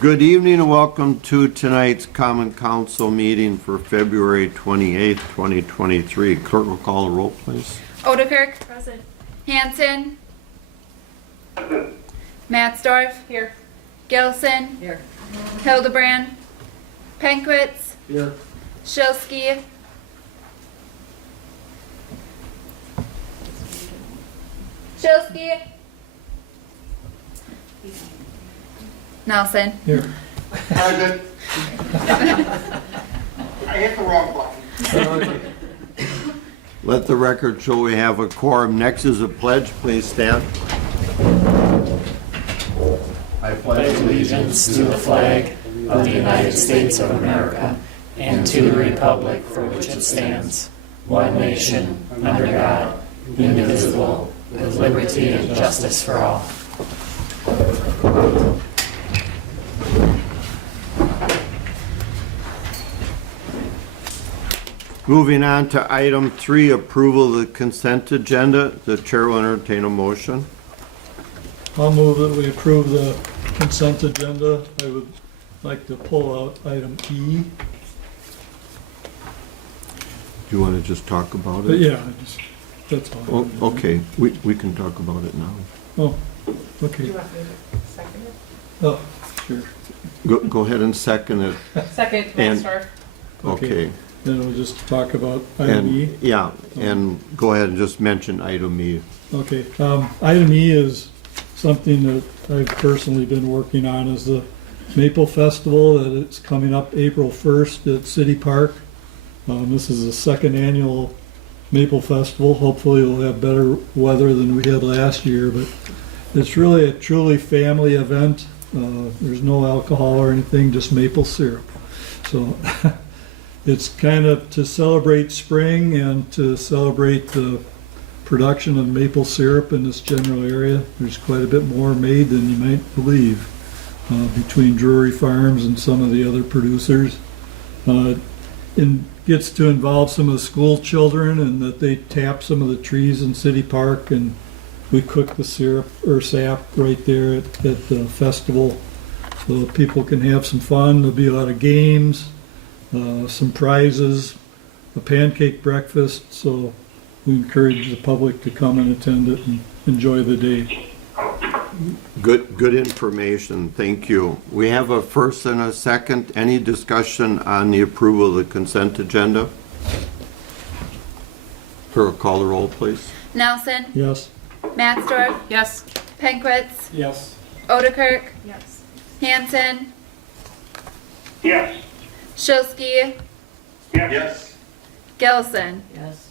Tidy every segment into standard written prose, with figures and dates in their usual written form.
Good evening and welcome to tonight's Common Council meeting for February 28th, 2023. Clerk will call the roll, please. Odekirk. Present. Hanson. Matzdorf. Here. Gilson. Here. Hildebrand. Penkwitz. Here. Shilsky. Shilsky. Nelson. Here. Present. I hit the wrong button. Let the record show we have a quorum. Next is a pledge. Please stand. I pledge allegiance to the flag of the United States of America and to the republic for which it stands, one nation, under God, indivisible, with liberty and justice for all. Moving on to item 3, approval of the consent agenda. The chair will entertain a motion. I'll move that we approve the consent agenda. I would like to pull out item E. Do you want to just talk about But it? yeah, that's all. Oh, okay, we can talk about it now. Oh, okay. Do you want me to second it? Oh, sure. Go ahead and second it. Second, And- Matzdorf. Okay. Then we'll just talk about item E. And, yeah, and go ahead and just mention item E. Okay, item E is something that I've personally been working on, is the Maple Festival, that it's coming up April 1st at City Park. This is the second annual Maple Festival. Hopefully we'll have better weather than we had last year, but it's really a truly family event. There's no alcohol or anything, just maple syrup. So it's kind of to celebrate spring and to celebrate the production of maple syrup in this general area. There's quite a bit more made than you might believe between Drury Farms and some of the other producers. It gets to involve some of the school children, and that they tap some of the trees in City Park, and we cook the syrup or sap right there at the festival so people can have some fun. There'll be a lot of games, some prizes, a pancake breakfast, so we encourage the public to come and attend it and enjoy the day. Good information, thank you. We have a first and a second. Any discussion on the approval of the consent agenda? Clerk, call the roll, please. Nelson. Yes? Matzdorf. Yes. Penkwitz. Yes. Odekirk. Yes. Hanson. Yes. Shilsky. Yes. Gilson. Yes.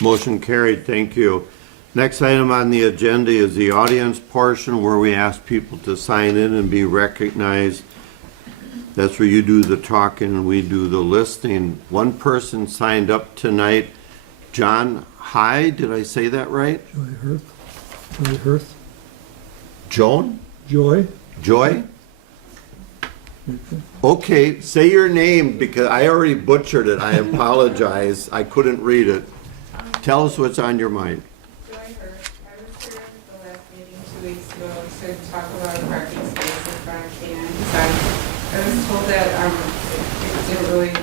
Motion carried, thank you. Next item on the agenda is the audience portion, where we ask people to sign in and be recognized. That's where you do the talking and we do the listening. One person signed up tonight, John Hyde, did I say that right? Joy Hirth? Joy Hirth? Joan? Joy? Joy? Okay, say your name because I already butchered it. I apologize. I couldn't read it. Tell us what's on your mind. Joy Hirth. I was here at the last meeting 2 weeks ago to talk about a parking space in front of Canaan. I was told that it didn't really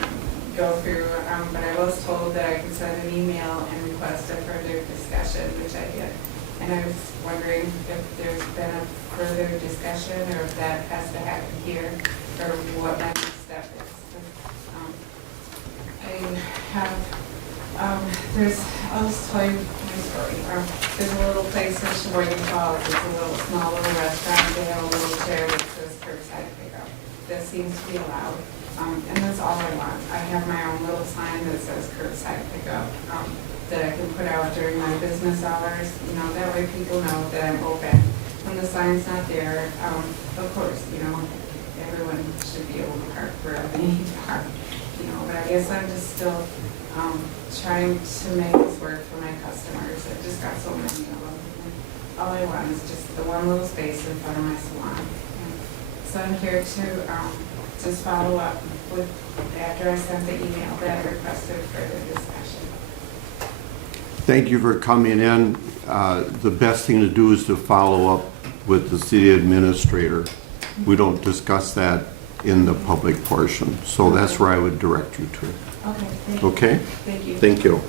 go through, but I was told that I could send an email and request a further discussion, which I did. And I was wondering if there's been a further discussion or if that has to happen here, or what my next step is. I have I'll just tell you my story. There's a little place in Sheboygan Falls. It's a little small little restaurant. They have a little chair that says curbside pickup. That seems to be allowed. And that's all I want. I have my own little sign that says curbside pickup that I can put out during my business hours. You know, that way people know that I'm open. When the sign's not there, of course, you know, everyone should be able to park wherever they need to park. You know, but I guess I'm just still trying to make this work for my customers. I've just got so many of them. All I want is just the one little space in front of my salon. And so I'm here to just follow up with, after I sent the email that I requested further discussion. Thank you for coming in. The best thing to do is to follow up with the city administrator. we don't discuss that in the public portion. So that's where I would direct you to. Okay, thank you. Okay? Thank you. Thank you.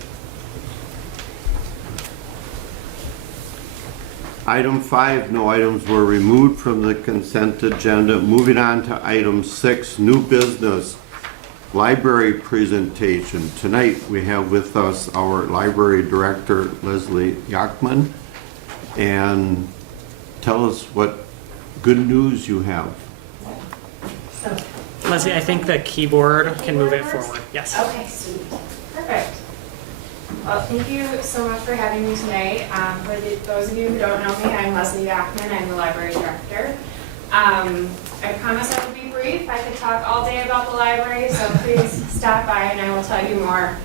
Item 5, no items were removed from the consent agenda. Moving on to item 6, new business, library presentation. Tonight we have with us our library director, Leslie Yachman, and tell us what good news you have. So, Leslie, I think the keyboard can move it forward. Yes. okay, sweet. Perfect. Well, thank you so much for having me tonight. Those of you who don't know me, I'm Leslie Bachman. I'm the library director. I promise I will be brief. I could talk all day about the library, so please stop by and I will tell you more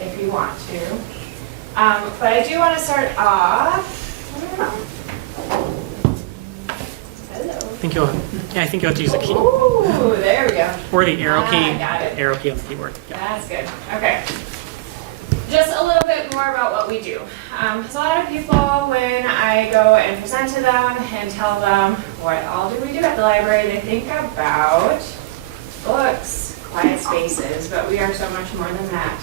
if you want to. But I do want to start off. Hello. I think you'll have to use the key Ooh, there we go. or the arrow key. Got it. Arrow key on the keyboard. Yeah. That's good. Okay. Just a little bit more about what we do. Because a lot of people, when I go and present to them and tell them what all do we do at the library, they think about books, quiet spaces, but we are so much more than that.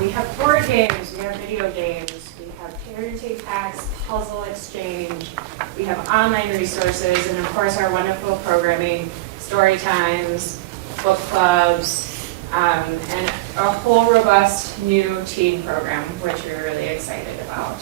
We have board games, we have video games, we have parenting packs, puzzle exchange, we have online resources, and of course our wonderful programming, story times, book clubs, and a whole robust new teen program, which we're really excited about.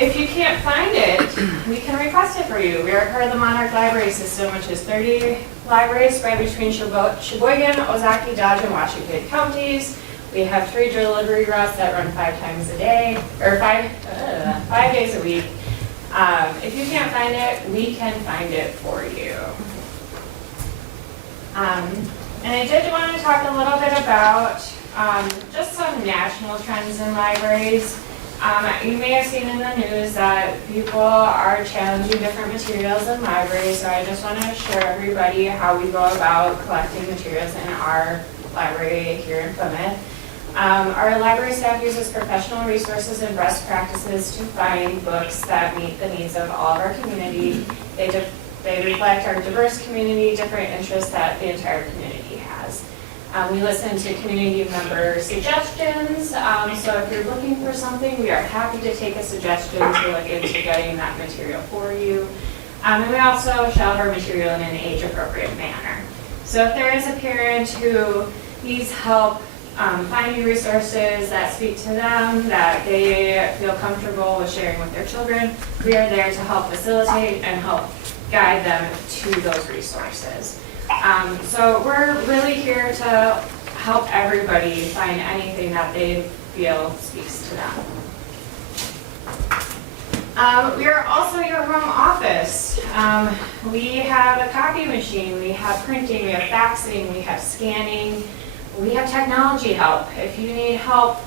If you can't find it, we can request it for you. We are part of the Monarch Library System, which is 30 libraries spread between Sheboygan, Ozaukee, Dodge, and Washington counties. We have 3 delivery routes that run 5 times a day, or 5 days a week. If you can't find it, we can find it for you. And I did want to talk a little bit about just some national trends in libraries. You may have seen in the news that people are challenging different materials in libraries, so I just want to assure everybody how we go about collecting materials in our library here in Plymouth. Our library staff uses professional resources and best practices to find books that meet the needs of all of our community. They reflect our diverse community, different interests that the entire community has. We listen to community member suggestions, so if you're looking for something, we are happy to take a suggestion to look into getting that material for you. And we also shelve our material in an age-appropriate manner. So if there is a parent who needs help finding resources that speak to them, that they feel comfortable with sharing with their children, we are there to help facilitate and help guide them to those resources. So we're really here to help everybody find anything that they feel speaks to them. We are also your home office. We have a copy machine, we have printing, we have faxing, we have scanning, we have technology help. If you need help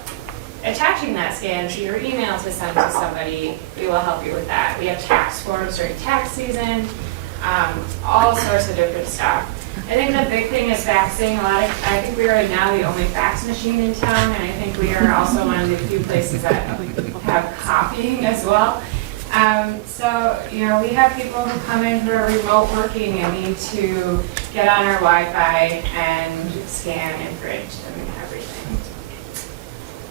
attaching that scan to your email to send to somebody, we will help you with that. We have tax forms during tax season, all sorts of different stuff. I think the big thing is faxing. I think we are now the only fax machine in town, and I think we are also one of the few places that have copying as well. So, we have people who come in who are remote working and need to get on our Wi-Fi and scan and print and everything.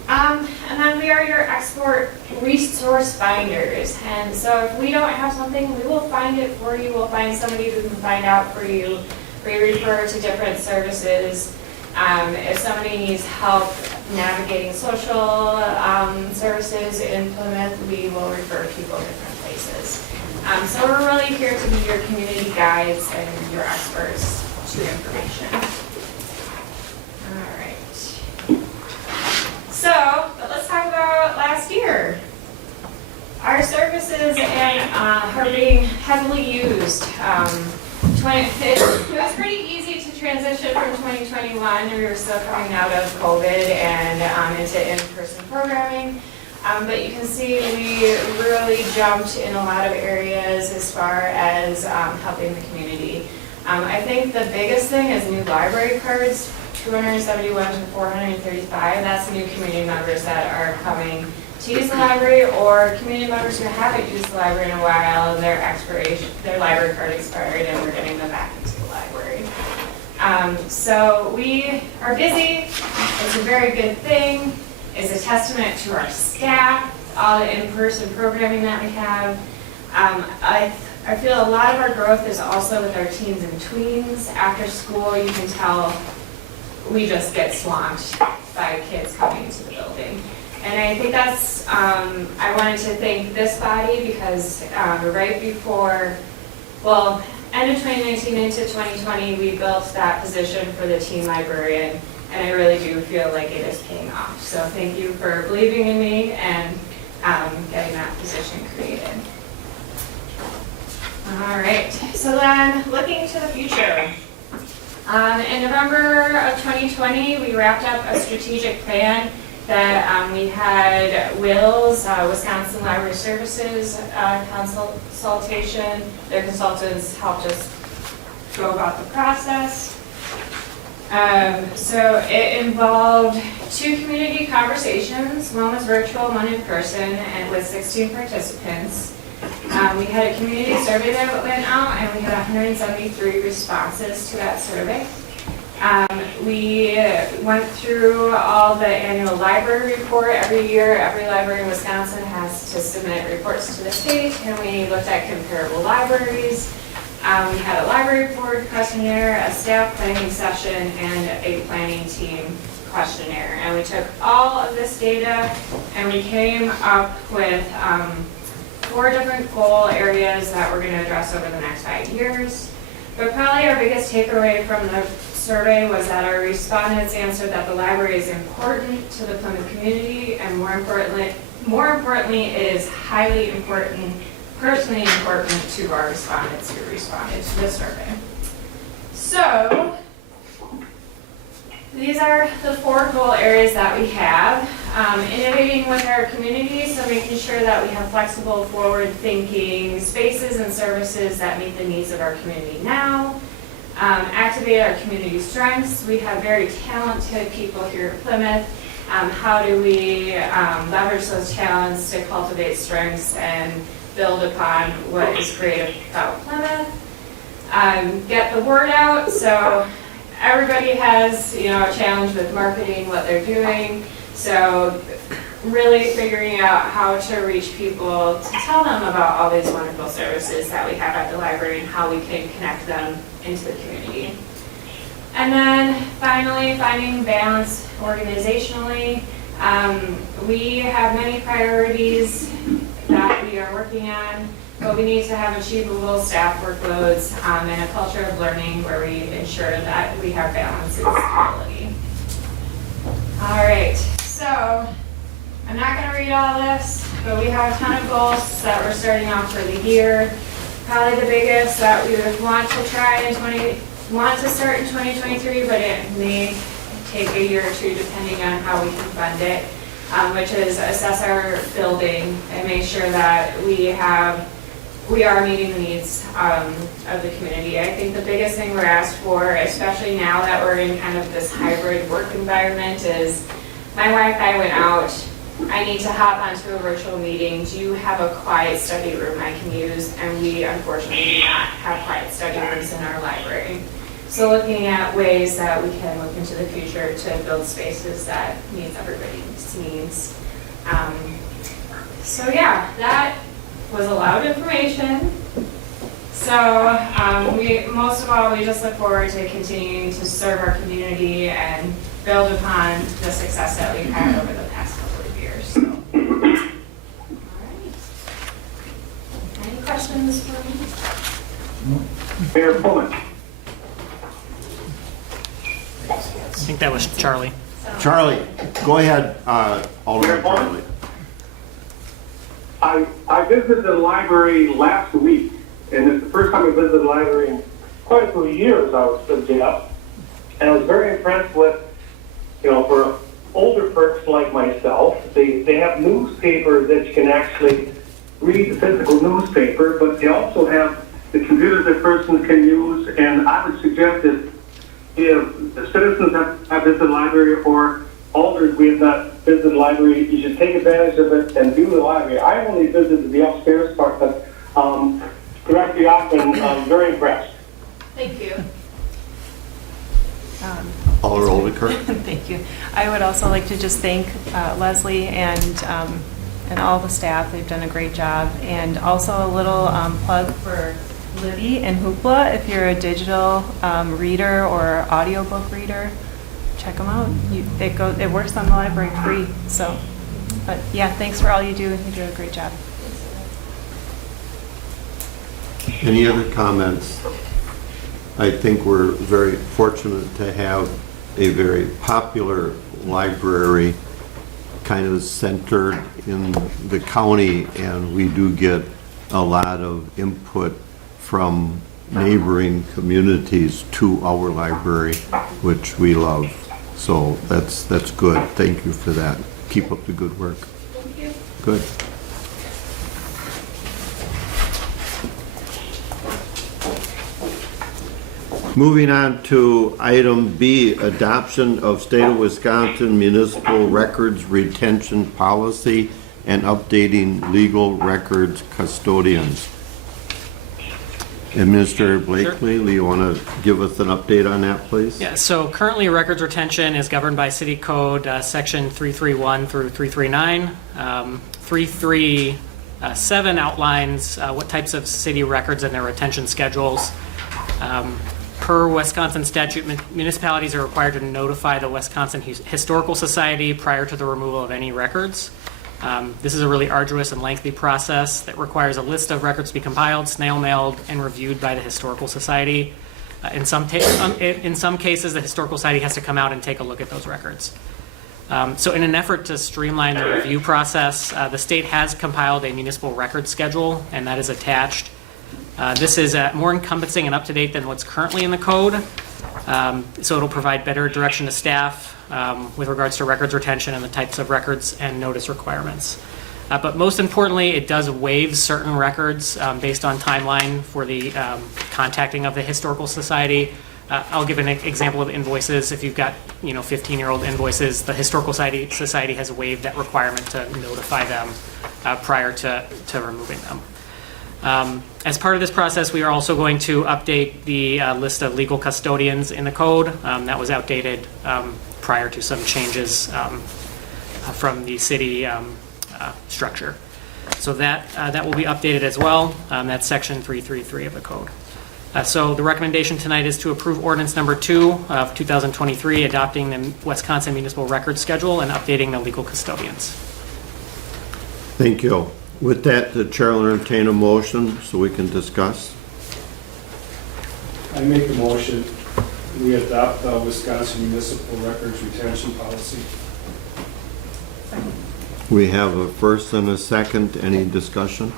And then we are your export resource finders. And so if we don't have something, we will find it for you. We'll find somebody who can find out for you. We refer to different services. If somebody needs help navigating social services in Plymouth, we will refer people to different places. So we're really here to be your community guides and your experts to information. All right. But let's talk about last year. Our services are being heavily used. It was pretty easy to transition from 2021. We were still coming out of COVID and into in-person programming. But you can see we really jumped in a lot of areas as far as helping the community. I think the biggest thing is new library cards, 271 to 435. That's new community members that are coming to use the library, or community members who haven't used the library in a while and their library card expired and we're getting them back into the library. So we are busy. It's a very good thing. It's a testament to our staff, all the in-person programming that we have. I feel a lot of our growth is also with our teens and tweens. After school, you can tell we just get swamped by kids coming into the building. And I think that's, I wanted to thank this body because right before, well, end of 2019 into 2020, we built that position for the teen librarian, and I really do feel like it is paying off. So thank you for believing in me and getting that position created. All right, so then looking to the future. In November of 2020, we wrapped up a strategic plan that we had Wills, Wisconsin Library Services consultation. Their consultants helped us go about the process. So it involved 2 community conversations. One was virtual, one in person, and with 16 participants. We had a community survey that went out, and we had 173 responses to that survey. We went through all the annual library report. Every year, every library in Wisconsin has to submit reports to the state, and we looked at comparable libraries. We had a library board questionnaire, a staff planning session, and a planning team questionnaire. And we took all of this data, and we came up with 4 different goal areas that we're going to address over the next 5 years. But probably our biggest takeaway from the survey was that our respondents answered that the library is important to the Plymouth community, and more importantly, it is highly important, personally important to our respondents who responded to the survey. So, these are the 4 goal areas that we have. Innovating with our community, so making sure that we have flexible, forward-thinking spaces and services that meet the needs of our community now. Activate our community strengths. We have very talented people here at Plymouth. How do we leverage those talents to cultivate strengths and build upon what is great about Plymouth? Get the word out. So everybody has, a challenge with marketing what they're doing. So really figuring out how to reach people to tell them about all these wonderful services that we have at the library and how we can connect them into the community. And then finally, finding balance organizationally. We have many priorities that we are working on, but we need to have achievable staff workloads and a culture of learning where we ensure that we have balance and stability. All right, so I'm not going to read all this, but we have a ton of goals that we're starting off for the year. Probably the biggest that we would want to start in 2023, but it may take a year or 2 depending on how we can fund it, which is assess our building and make sure that we are meeting the needs of the community. I think the biggest thing we're asked for, especially now that we're in kind of this hybrid work environment, is my Wi-Fi went out. I need to hop onto a virtual meeting. Do you have a quiet study room I can use? And we unfortunately do not have quiet study rooms in our library. So looking at ways that we can look into the future to build spaces that meet everybody's needs. So yeah, that was a lot of information. So most of all, we just look forward to continuing to serve our community and build upon the success that we've had over the past couple of years. So. All right. Any questions for me? Mayor Pullman. I think that was Charlie. Charlie, go ahead, Alderman Charlie. I visited the library last week, and it's the first time I visited the library in quite a few years, I would suggest. And I was very impressed with, for an older person like myself, they have newspapers that you can actually read, the physical newspaper, but they also have the computers that persons can use. And I would suggest that if the citizens have visited the library or alders we have not visit the library, you should take advantage of it and do the library. I only visited the upstairs part, but Director Yockman, I'm very impressed. Thank you. Alder Oldeker. Thank you. I would also like to just thank Leslie and all the staff. They've done a great job. And also a little plug for Libby and Hoopla. If you're a digital reader or audiobook reader, check them out. It works on the library free. So, but yeah, thanks for all you do. You do a great job. Any other comments? I think we're very fortunate to have a very popular library kind of centered in the county, and we do get a lot of input from neighboring communities to our library, which we love. So that's good. Thank you for that. Keep up the good work. Thank you. Good. Moving on to item B, adoption of State of Wisconsin Municipal Records Retention Policy and updating legal records custodians. Administrator Blakely, do you want to give us an update on that, please? Yeah, so currently records retention is governed by City Code Section 331 through 339. 337 outlines what types of city records and their retention schedules. Per Wisconsin statute, municipalities are required to notify the Wisconsin Historical Society prior to the removal of any records. This is a really arduous and lengthy process that requires a list of records to be compiled, snail-mailed, and reviewed by the Historical Society. In some cases, the Historical Society has to come out and take a look at those records. So in an effort to streamline the review process, the state has compiled a municipal record schedule, and that is attached. This is more encompassing and up-to-date than what's currently in the code, so it'll provide better direction to staff with regards to records retention and the types of records and notice requirements. But most importantly, it does waive certain records based on timeline for the contacting of the Historical Society. I'll give an example of invoices. If you've got 15-year-old invoices, the Historical Society has waived that requirement to notify them prior to removing them. As part of this process, we are also going to update the list of legal custodians in the code. That was outdated prior to some changes from the city structure. So that will be updated as well. That's section 333 of the code. So the recommendation tonight is to approve ordinance number 2 of 2023, adopting the Wisconsin Municipal Records Schedule and updating the legal custodians. Thank you. With that, the chair will entertain a motion so we can discuss. I make a motion, we adopt the Wisconsin Municipal Records Retention Policy. We have a first and a second. Any discussion?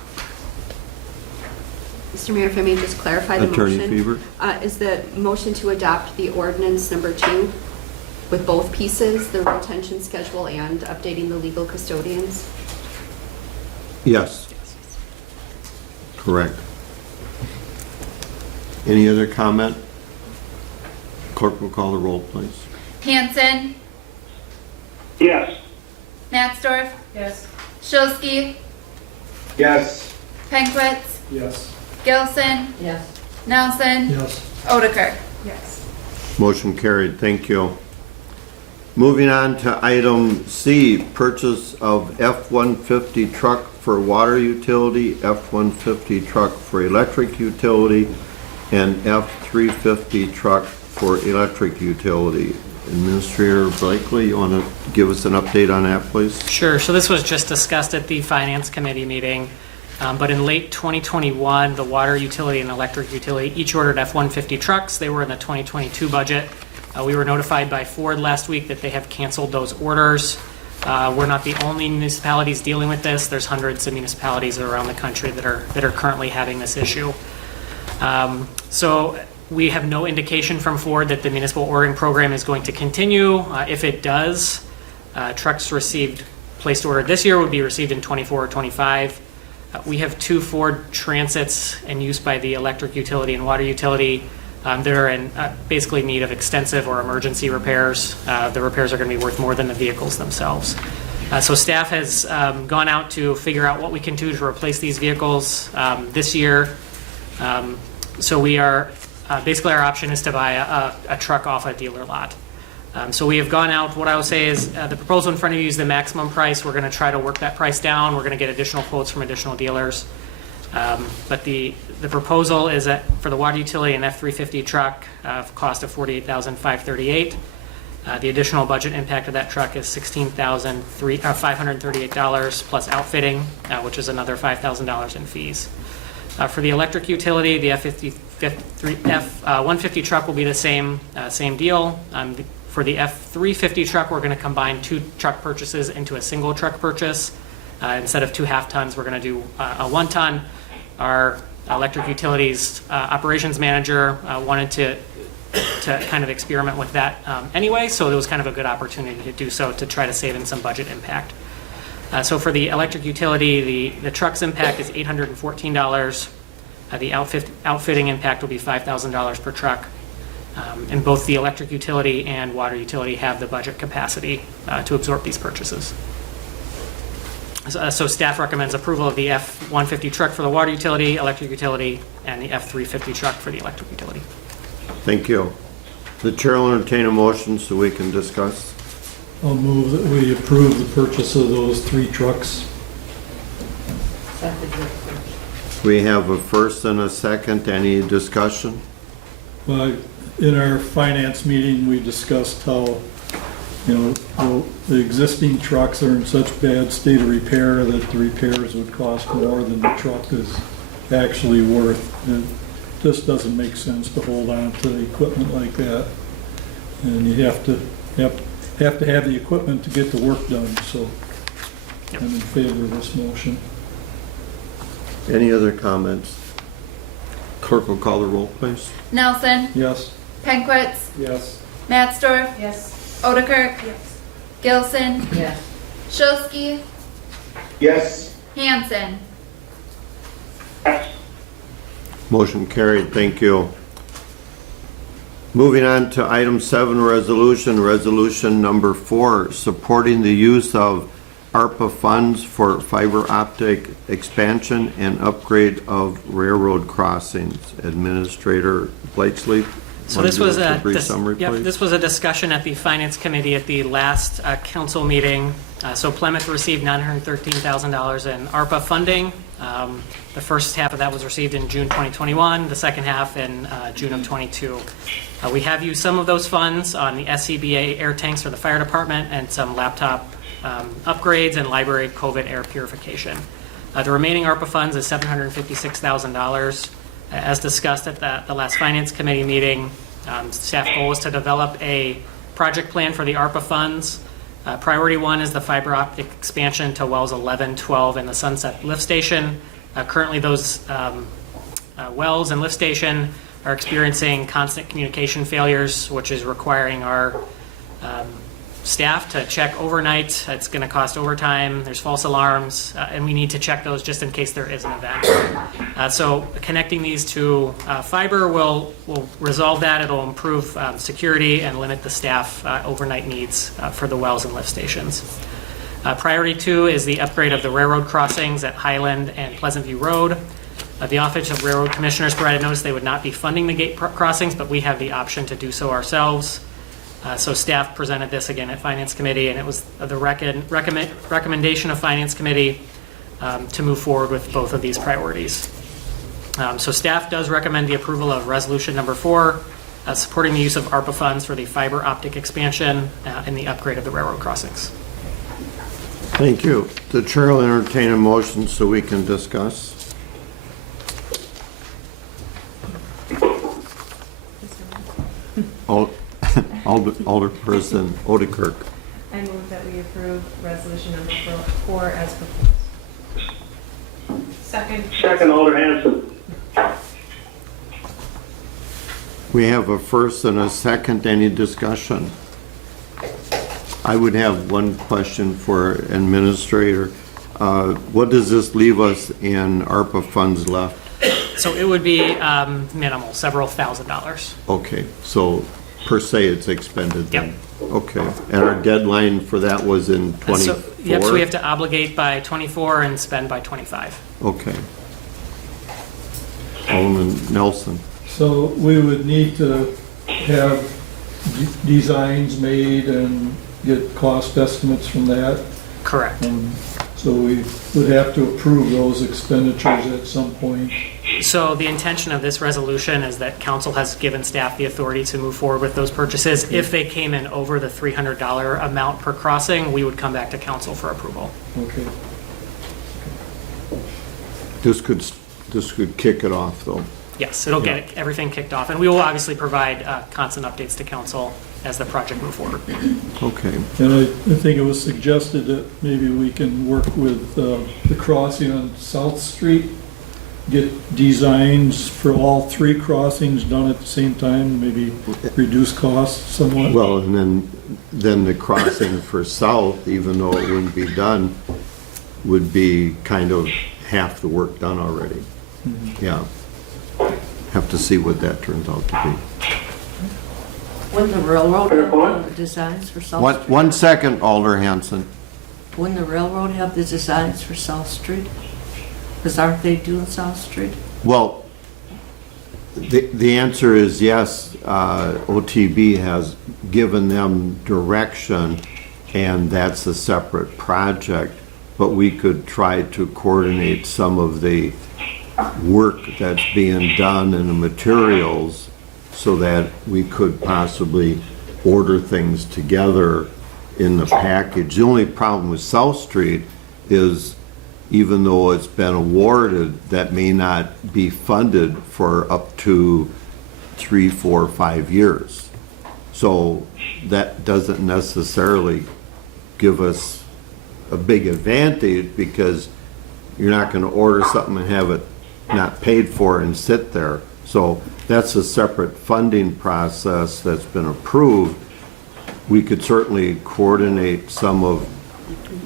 Mr. Mayor, if I may just clarify the Attorney motion. Fever? Is the motion to adopt the ordinance number 2 with both pieces, the retention schedule and updating the legal custodians? Yes. Correct. Any other comment? Clerk will call the roll, please. Hanson, Yes. Matsdorf, Yes. Shosky, Yes. Penkwitz, Yes. Gilson, Yes. Nelson, Yes. Odeker. Yes. Motion carried. Thank you. Moving on to item C, purchase of F-150 truck for water utility, F-150 truck for electric utility, and F-350 truck for electric utility. Administrator Blakely, you want to give us an update on that, please? Sure. So this was just discussed at the Finance Committee meeting. But in late 2021, the water utility and electric utility each ordered F-150 trucks. They were in the 2022 budget. We were notified by Ford last week that they have canceled those orders. We're not the only municipalities dealing with this. There's hundreds of municipalities around the country that are currently having this issue. So we have no indication from Ford that the municipal ordering program is going to continue. If it does, trucks placed ordered this year would be received in 24 or 25. We have 2 Ford Transits in use by the electric utility and water utility. that are in basically need of extensive or emergency repairs. The repairs are going to be worth more than the vehicles themselves. So staff has gone out to figure out what we can do to replace these vehicles this year. So we are, basically our option is to buy a truck off a dealer lot. So we have gone out, what I will say is the proposal in front of you is the maximum price. We're going to try to work that price down. We're going to get additional quotes from additional dealers. But the proposal is that for the water utility and F-350 truck, cost of $48,538. The additional budget impact of that truck is $16,538 plus outfitting, which is another $5,000 in fees. For the electric utility, the F-150 truck will be the same deal. For the F-350 truck, we're going to combine 2 truck purchases into a single truck purchase. Instead of 2 half tons, we're going to do a 1 ton. Our electric utilities operations manager wanted to kind of experiment with that anyway, so it was kind of a good opportunity to do so to try to save in some budget impact. So for the electric utility, the truck's impact is $814. The outfitting impact will be $5,000 per truck. And both the electric utility and water utility have the budget capacity to absorb these purchases. So staff recommends approval of the F-150 truck for the water utility, electric utility, and the F-350 truck for the electric utility. Thank you. The chair will entertain a motion so we can discuss. I'll move that we approve the purchase of those 3 trucks. We have a first and a second. Any discussion? Well, in our finance meeting, we discussed how, the existing trucks are in such bad state of repair that the repairs would cost more than the truck is actually worth. It just doesn't make sense to hold on to equipment like that. And you have to have the equipment to get the work done, so I'm in favor of this motion. Any other comments? Clerk will call the roll, please. Nelson, Yes. Penquitz, Yes. Matsdorf, Yes. Odekirk, Gilson, Yes. Shilsky, Yes. Hanson. Motion carried. Thank you. Moving on to item 7, resolution number 4, supporting the use of ARPA funds for fiber optic expansion and upgrade of railroad crossings. Administrator Blakesley. So this was a brief summary, please. this was a discussion at the Finance Committee at the last council meeting. So Plymouth received $913,000 in ARPA funding. The first half of that was received in June 2021, the second half in June of 22. We have used some of those funds on the SCBA air tanks for the fire department and some laptop upgrades and library COVID air purification. The remaining ARPA funds is $756,000. As discussed at the last Finance Committee meeting, staff goal is to develop a project plan for the ARPA funds. Priority 1 is the fiber optic expansion to wells 11, 12, and the Sunset Lift Station. Currently, those wells and lift station are experiencing constant communication failures, which is requiring our staff to check overnight. It's going to cost overtime. There's false alarms, and we need to check those just in case there is an event. So connecting these to fiber will resolve that. It'll improve security and limit the staff overnight needs for the wells and lift stations. Priority 2 is the upgrade of the railroad crossings at Highland and Pleasant View Road. The Office of Railroad Commissioners provided notice they would not be funding the gate crossings, but we have the option to do so ourselves. So staff presented this again at Finance Committee, and it was the recommendation of Finance Committee to move forward with both of these priorities. So staff does recommend the approval of resolution number 4, supporting the use of ARPA funds for the fiber optic expansion and the upgrade of the railroad crossings. Thank you. The chair will entertain a motion so we can discuss. Alderperson Odekirk. I move that we approve resolution number 4 as proposed. Second, Alder Hanson. We have a first and a second. Any discussion? I would have one question for administrator. What does this leave us in ARPA funds left? So it would be minimal, several $1,000s. Okay, so per se, it's expended then? Yep. Okay, and our deadline for that was in '24? Yep, so we have to obligate by '24 and spend by '25. Okay. Alderman Nelson? So we would need to have designs made and get cost estimates from that. Correct. So we would have to approve those expenditures at some point. So the intention of this resolution is that council has given staff the authority to move forward with those purchases. If they came in over the $300 amount per crossing, we would come back to council for approval. Okay. This could kick it off, though. Yes, it'll get everything kicked off, and we will obviously provide constant updates to council as the project moves forward. Okay. And I think it was suggested that maybe we can work with the crossing on South Street, get designs for all 3 crossings done at the same time, maybe reduce costs somewhat. Well, and then the crossing for South, even though it wouldn't be done, would be kind of half the work done already. Yeah. Have to see what that turns out to be. Wouldn't the railroad have the designs for South Street? One second, Alder Hanson. Wouldn't the railroad have the designs for South Street? Because aren't they doing South Street? Well, the answer is yes. OTB has given them direction, and that's a separate project. But we could try to coordinate some of the work that's being done and the materials so that we could possibly order things together in the package. The only problem with South Street is even though it's been awarded, that may not be funded for up to 3, 4, 5 years. So that doesn't necessarily give us a big advantage because you're not going to order something and have it not paid for and sit there. So that's a separate funding process that's been approved. We could certainly coordinate some of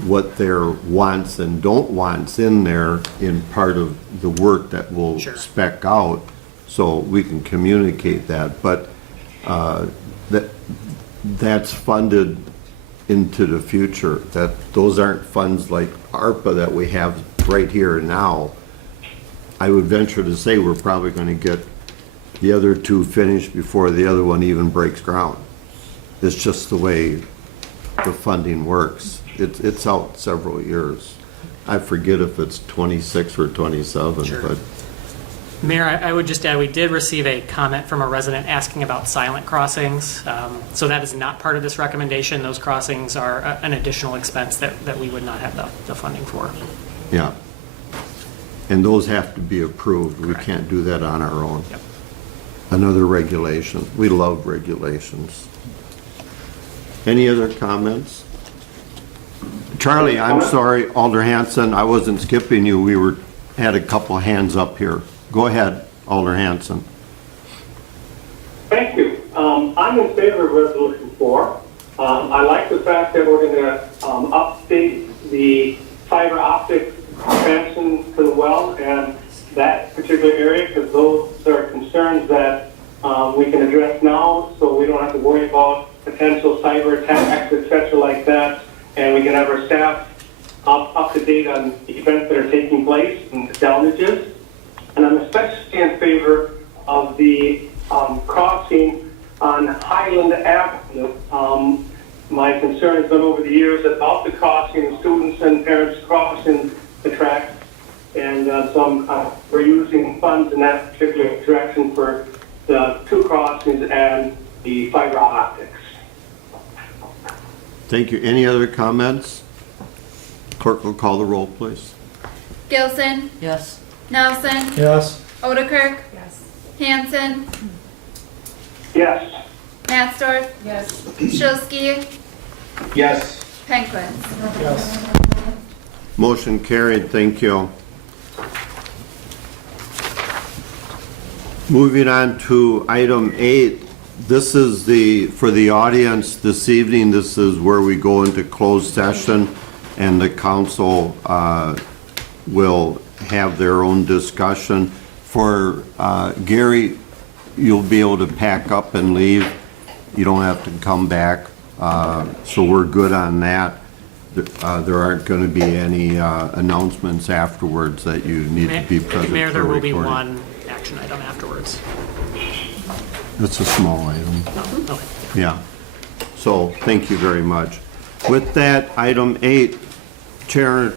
what their wants and don't wants in there in part of the work that we'll spec out, so we can communicate that. But that's funded into the future. Those aren't funds like ARPA that we have right here and now. I would venture to say we're probably going to get the other 2 finished before the other one even breaks ground. It's just the way the funding works. It's out several years. I forget if it's 26 or 27, but Mayor, I would just add, we did receive a comment from a resident asking about silent crossings. So that is not part of this recommendation. Those crossings are an additional expense that we would not have the funding for. yeah. And those have to be approved. We can't do that on our own. Yep. Another regulation. We love regulations. Any other comments? Charlie, I'm sorry, Alder Hanson, I wasn't skipping you. We had a couple hands up here. Go ahead, Alder Hanson. Thank you. I'm in favor of Resolution 4. I like the fact that we're going to update the fiber optic expansion to the well and that particular area, because those are concerns that we can address now, so we don't have to worry about potential cyber attacks, etc., like that, and we can have our staff up to date on events that are taking place and damages. And I'm especially in favor of the crossing on Highland Avenue. My concern has been over the years about the crossing, students and parents crossing the track, and so we're using funds in that particular direction for the 2 crossings and the fiber optics. Thank you. Any other comments? Clerk will call the roll, please. Gilson, Yes. Nelson, Yes. Odekirk, Yes. Hanson, Yes. Matsdorf, Yes. Shilsky, Yes. Penquins. Yes. Motion carried. Thank you. Moving on to item 8. This is for the audience this evening, this is where we go into closed session and the council will have their own discussion. For Gary, you'll be able to pack up and leave. You don't have to come back. So we're good on that. There aren't going to be any announcements afterwards that you need to be present Mayor, for there will be recording. one action item afterwards. It's a small item. Oh, okay. Yeah. So, thank you very much. With that, item 8, Chair